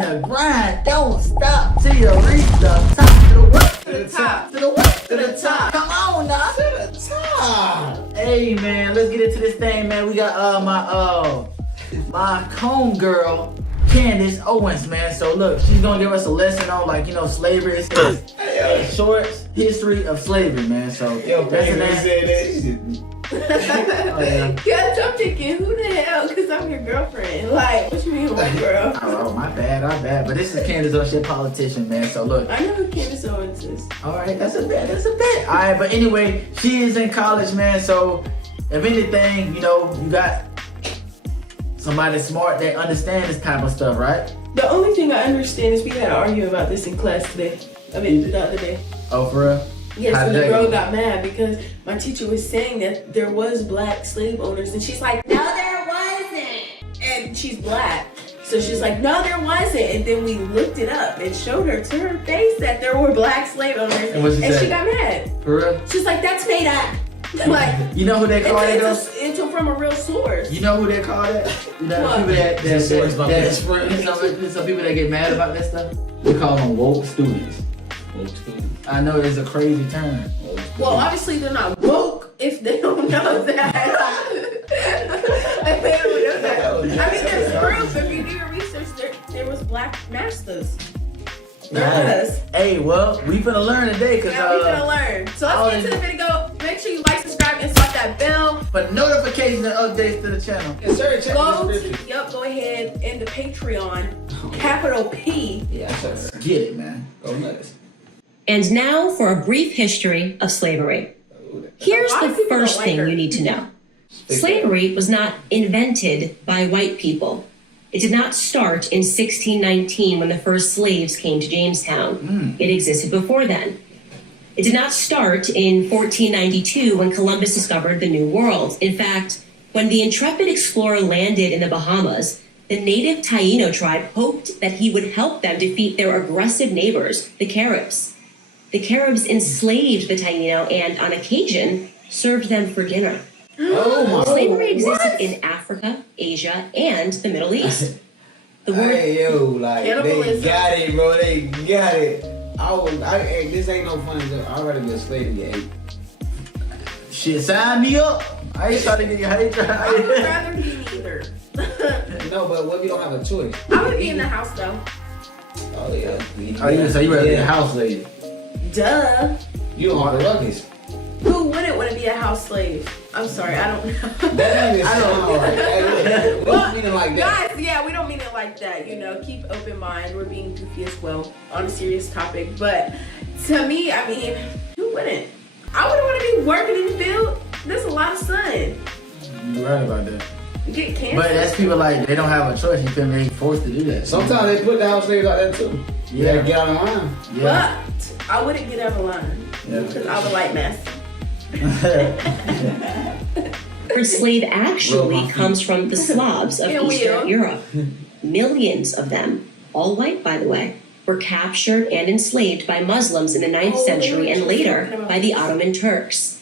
and the grind don't stop till you reach the top. To the what? To the top. To the what? To the top. Come on now. To the top. Hey man, let's get into this thing, man. We got my cone girl, Candace Owens, man. So look, she's gonna give us a lesson on, like, you know, slavery. It's short history of slavery, man. So that's the name. Oh, yeah. Cause I'm thinking, who the hell? Cause I'm your girlfriend. Like, what you mean, white girl? Oh, my bad. But this is Candace Owens, she a politician, man. So look. I know who Candace Owens is. All right, that's a bet. All right, but anyway, she is in college, man. So if anything, you know, you got somebody smart that understands this type of stuff, right? The only thing I understand is we had an argument about this in class today. I mean, the other day. Oh, for real? Yes, and the girl got mad because my teacher was saying that there was black slave owners, and she's like, no, there wasn't. And she's black. So she's like, no, there wasn't. And then we looked it up and showed her to her face that there were black slave owners. And she got mad. For real? She's like, that's made up. Like, you know who they call it though? It's from a real source. You know who they call that? You know, what? Some people that get mad about that stuff, we call them woke students. I know it's a crazy term. Well, obviously they're not woke if they don't know that. If they don't know that. I mean, there's proof. If you do your research, there was black masters. There was. Hey, well, we finna learn today, cause we finna learn. So let's get into the video. Make sure you like, subscribe, and slap that bell for notifications and updates to the channel. Yes, sir. Check the description. Go ahead and the Patreon, capital P. Yeah, sir. Let's get it, man. Go nuts. And now for a brief history of slavery. Here's the first thing you need to know. Slavery was not invented by white people. It did not start in 1619 when the first slaves came to Jamestown. It existed before then. It did not start in 1492 when Columbus discovered the New World. In fact, when the intrepid explorer landed in the Bahamas, the native Taino tribe hoped that he would help them defeat their aggressive neighbors, the Caribs. The Caribs enslaved the Taino and, on occasion, served them for dinner. Slavery existed in Africa, Asia, and the Middle East. The word they got it, bro. They got it. This ain't no funny joke. I'd rather be a slave than get ate. Shit, sign me up. I ain't trying to get your hate. I would rather be neither. No, but what if you don't have a choice? I would be in the house though. Oh yeah. So you rather be a house lady? Duh. You don't want the luggage. Who wouldn't want to be a house slave? I'm sorry, I don't know. That ain't right. We don't mean it like that. Guys, yeah, we don't mean it like that. You know, keep open mind. We're being goofy as well on a serious topic. But to me, I mean, who wouldn't? I wouldn't want to be working in the field. There's a lot of sun. You're right about that. Get cancer. But that's people like, they don't have a choice. You feel me? They forced to do that. Sometimes they put the house slaves out there too. You gotta get out of line. Yeah. But I wouldn't get out of line. Because I would like master. The word slave actually comes from the Slavs of Eastern Europe. Millions of them, all white by the way, were captured and enslaved by Muslims in the 9th century and later by the Ottoman Turks.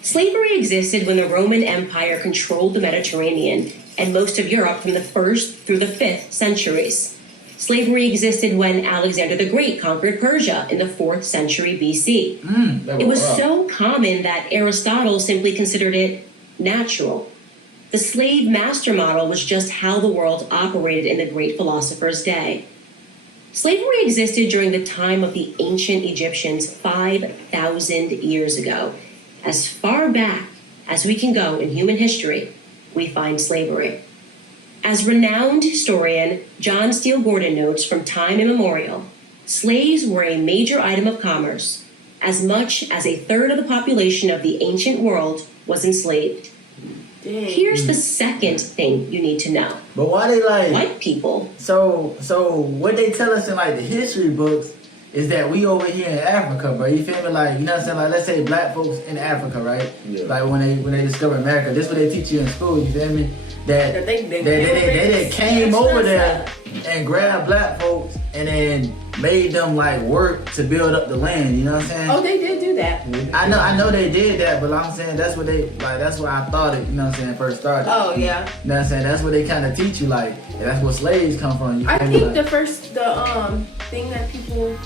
Slavery existed when the Roman Empire controlled the Mediterranean and most of Europe from the 1st through the 5th centuries. Slavery existed when Alexander the Great conquered Persia in the 4th century BC. It was so common that Aristotle simply considered it natural. The slave-master model was just how the world operated in the great philosopher's day. Slavery existed during the time of the ancient Egyptians 5,000 years ago. As far back as we can go in human history, we find slavery. As renowned historian John Steele Gordon notes from time immemorial, slaves were a major item of commerce. As much as a third of the population of the ancient world was enslaved. Here's the second thing you need to know. But why they like white people? So what they tell us in like the history books is that we over here in Africa, bro. You feel me? Like, you know what I'm saying? Like, let's say black folks in Africa, right? Yeah. Like when they discover America, this is what they teach you in school. You feel me? That they came over there and grabbed black folks and then made them like work to build up the land. You know what I'm saying? Oh, they did do that. I know they did that, but I'm saying that's what that's what I thought it, you know what I'm saying, first started. Oh, yeah. You know what I'm saying? That's what they kind of teach you, like, that's where slaves come from. I think the thing that people...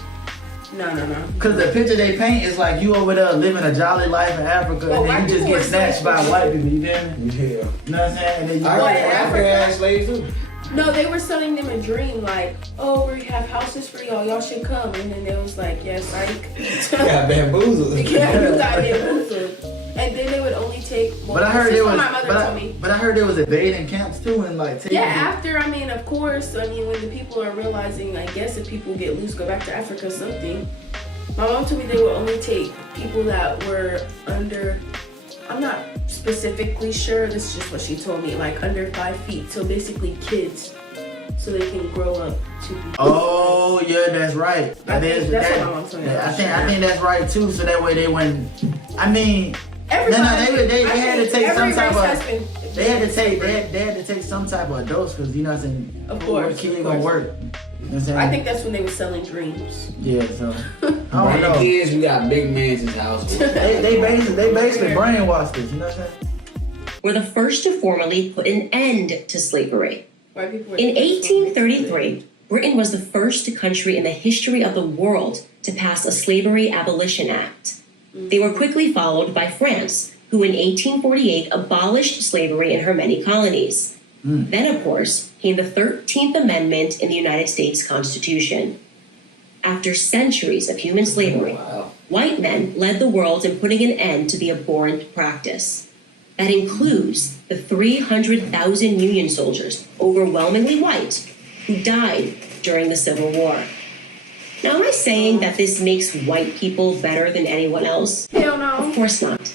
No. Because the picture they paint is like you over there living a jolly life in Africa, and then you just get snatched by white people, you feel me? Yeah. You know what I'm saying? And then you Africa had slaves too. No, they were selling them a dream, like, oh, we have houses for y'all should come. And then they was like, yes, psych. Got bamboozled. Yeah, you got bamboozled. And then they would only take. Well, but I heard there was. my mother told me. But I heard there was evading camps too, and like. After, I mean, of course, I mean, when the people are realizing, I guess if people get loose, go back to Africa or something. My mom told me they would only take people that were under. I'm not specifically sure. This is just what she told me, like under 5 feet. So basically, kids, so they can grow up to be. Oh yeah, that's right. That's what my mom told me. I think that's right too. So that way they wouldn't. I mean. They had to take some type of. They had to take some type of adults because you know what I'm saying. Of course, kid gonna work. You know what I'm saying? I think that's when they were selling dreams. Yeah, so I don't know. Kids, we got big mansions house. they basically brainwashed us. You know what I'm saying? Were the first to formally put an end to slavery. In 1833, Britain was the first country in the history of the world to pass a Slavery Abolition Act. They were quickly followed by France, who in 1848 abolished slavery in her many colonies. Then, of course, came the 13th Amendment in the United States Constitution. After centuries of human slavery, white men led the world in putting an end to the abhorrent practice. That includes the 300,000 Union soldiers, overwhelmingly white, who died during the Civil War. Now, am I saying that this makes white people better than anyone else? Hell no. Of course not.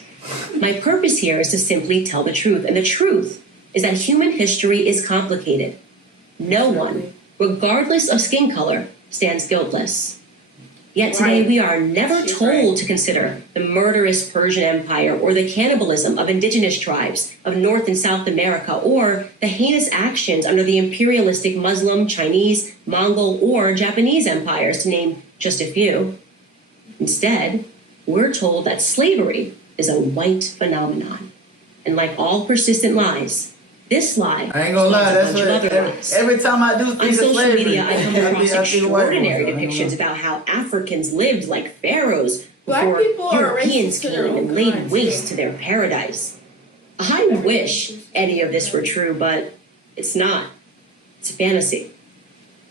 My purpose here is to simply tell the truth, and the truth is that human history is complicated. No one, regardless of skin color, stands guiltless. Yet today we are never told to consider the murderous Persian Empire or the cannibalism of indigenous tribes of North and South America or the heinous actions under the imperialistic Muslim, Chinese, Mongol, or Japanese empires, to name just a few. Instead, we're told that slavery is a white phenomenon. And like all persistent lies, this lie I ain't gonna lie, that's what every time I do on speak of social slavery, media, I come across extraordinary depictions depictions about how Africans lived like pharaohs Black before people are Europeans racist to their came own and laid kind, waste too. to their paradise. I wish any of this were true, but it's not. It's a fantasy.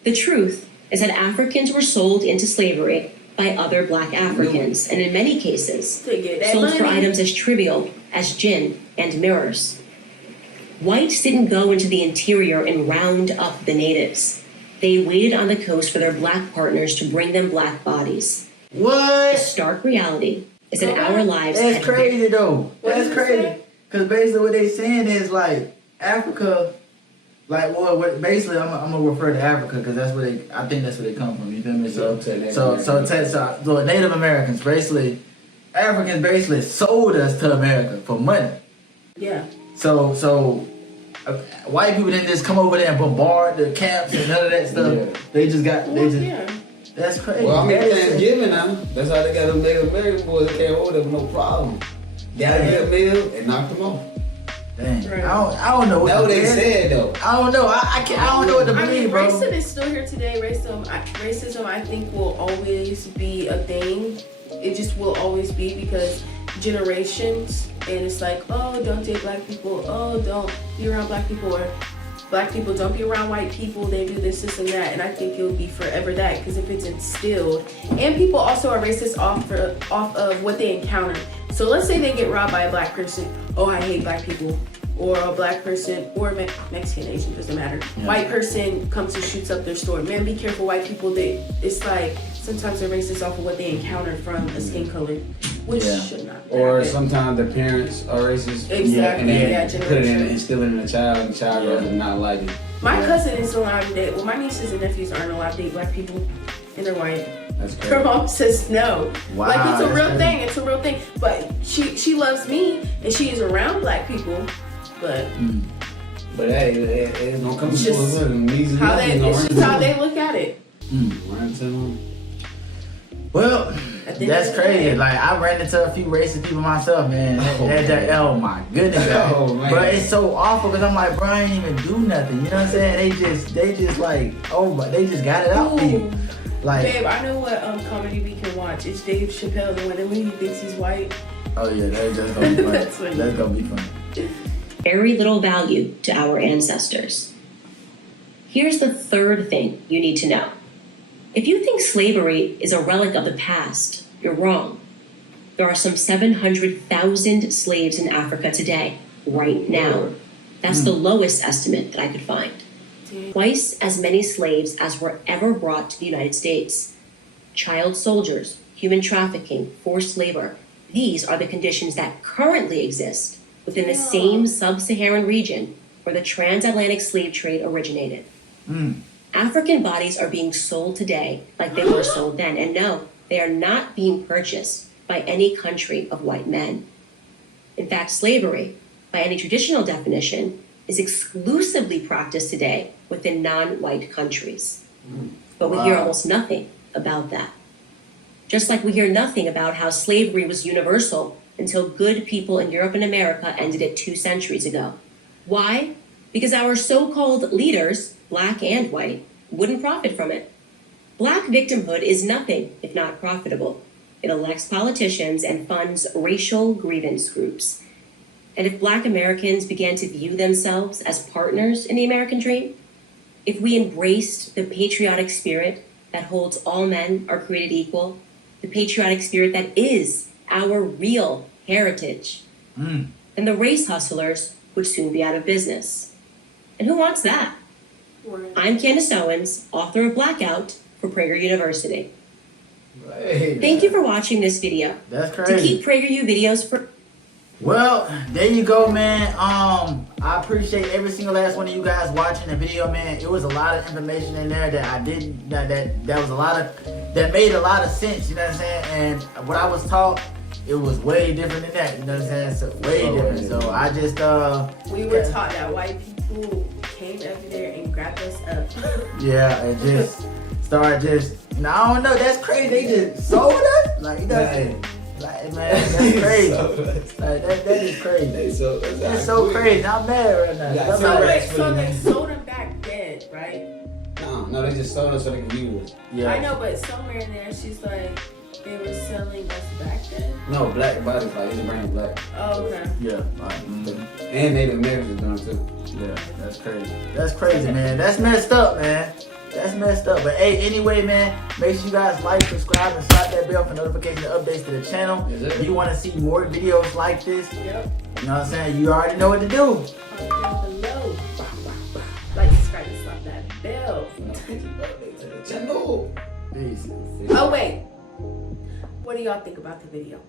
The truth is that Africans were sold into slavery by other black Africans, and in many cases, To get that sold for money. items as trivial as gin and mirrors. Whites didn't go into the interior and round up the natives. They waited on the coast for their black partners to bring them black bodies. The What? stark reality is that our lives That's had crazy though. What That's did it crazy. say? Cause basically what they saying is like Africa, like what basically I'm gonna refer to Africa because that's where I think that's where they come from. You feel me? So Native Americans basically, Africans basically sold us to America for money. Yeah. So white people didn't just come over there and bombard the camps and none of that stuff. Yeah. They just Yeah. that's crazy. Well, I mean, That is- Thanksgiving now. That's how they got them Native American boys. They can't hold them no problem. Got a good meal and knocked them off. Dang. Right. I don't know what That's what they to said though. I don't know. I don't know what to I believe, mean, bro. racism is still here today. Racism, I think, will always be a thing. It just will always be because generations, and it's like, oh, don't date black people. Oh, don't be around black people, or black people don't be around white people. They do this, this, and that. And I think it'll be forever that, because if it's instilled, and people also are racist off of what they encounter. So let's say they get robbed by a black person. Oh, I hate black people. Or a black person, or Mexican, Asian, doesn't matter. Yeah. White person comes and shoots up their store. Man, be careful, white people. It's like sometimes they're racist off of what they encountered from a skin color, which should not. Or happen. sometimes the parents are racist. Exactly, And then yeah, put it in, generation. instill it in the child, and the child does not like it. My cousin is allowed to date. Well, my nieces and nephews aren't allowed to date black people, and they're white. That's Her crazy. mom says no. Wow, Like it's a that's real crazy. thing. It's a real thing. But she loves me, and she is around black people. But But hey, it's gonna come It's to just us. it's just how they look at it. Run to them. Well, that's crazy. Like, I ran into a few racist people myself, man. Oh my goodness. Oh, man. But it's so awful because I'm like, bro, I ain't even do nothing. You know what I'm saying? They just like, oh, but they just got it out for you. Like, babe, I know what comedy we can watch. It's 𝗍𝗆𝗍𝗆𝗍𝗆, the one when he thinks he's white. oh yeah, that's gonna be funny. That's gonna be funny. Very little value to our ancestors. Here's the third thing you need to know. If you think slavery is a relic of the past, you're wrong. There are some 700,000 slaves in Africa today, right now. That's the lowest estimate that I could find. Twice as many slaves as were ever brought to the United States. Child soldiers, human trafficking, forced labor. These are the conditions that currently exist within the same sub-Saharan region where the transatlantic slave trade originated. African bodies are being sold today like they were sold then. And no, they are not being purchased by any country of white men. In fact, slavery, by any traditional definition, is exclusively practiced today within non-white countries. But we hear almost nothing about that. Just like we hear nothing about how slavery was universal until good people in Europe and America ended it 2 centuries ago. Why? Because our so-called leaders, black and white, wouldn't profit from it. Black victimhood is nothing if not profitable. It elects politicians and funds racial grievance groups. And if Black Americans began to view themselves as partners in the American dream, if we embraced the patriotic spirit that holds all men are created equal, the patriotic spirit that is our real heritage, then the race hustlers would soon be out of business. And who wants that? I'm Candace Owens, author of Blackout for Prager University. Thank you for watching this video. That's crazy. To keep PragerU videos for... Well, there you go, man. I appreciate every single last one of you guys watching the video, man. It was a lot of information in there that I didn't, that was a lot of, that made a lot of sense, you know what I'm saying? And what I was taught, it was way different than that, you know what I'm saying? So way different. So I just, we were taught that white people came over there and grabbed us up. yeah, and just started just, I don't know, that's crazy. They just sold us? Like, you know what I'm saying? Like, man, that's crazy. Like, that is crazy. That's so crazy. I'm mad right now. So they sold them back dead, right? No, they just sold us so they could use us. Yeah. I know, but somewhere in there, she's like, they were selling us back then? No, black bodies, like, it's a brand black. Oh, okay. Yeah. And Native Americans are doing it too. Yeah, that's crazy. That's crazy, man. That's messed up, man. That's messed up. But hey, anyway, man, make sure you guys like, subscribe, and slap that bell for notification and updates to the channel. If you want to see more videos like this, you know what I'm saying? You already know what to do. Comment down below. Like, subscribe, and slap that bell. Channel. Peace. Oh, wait. What do y'all think about the video?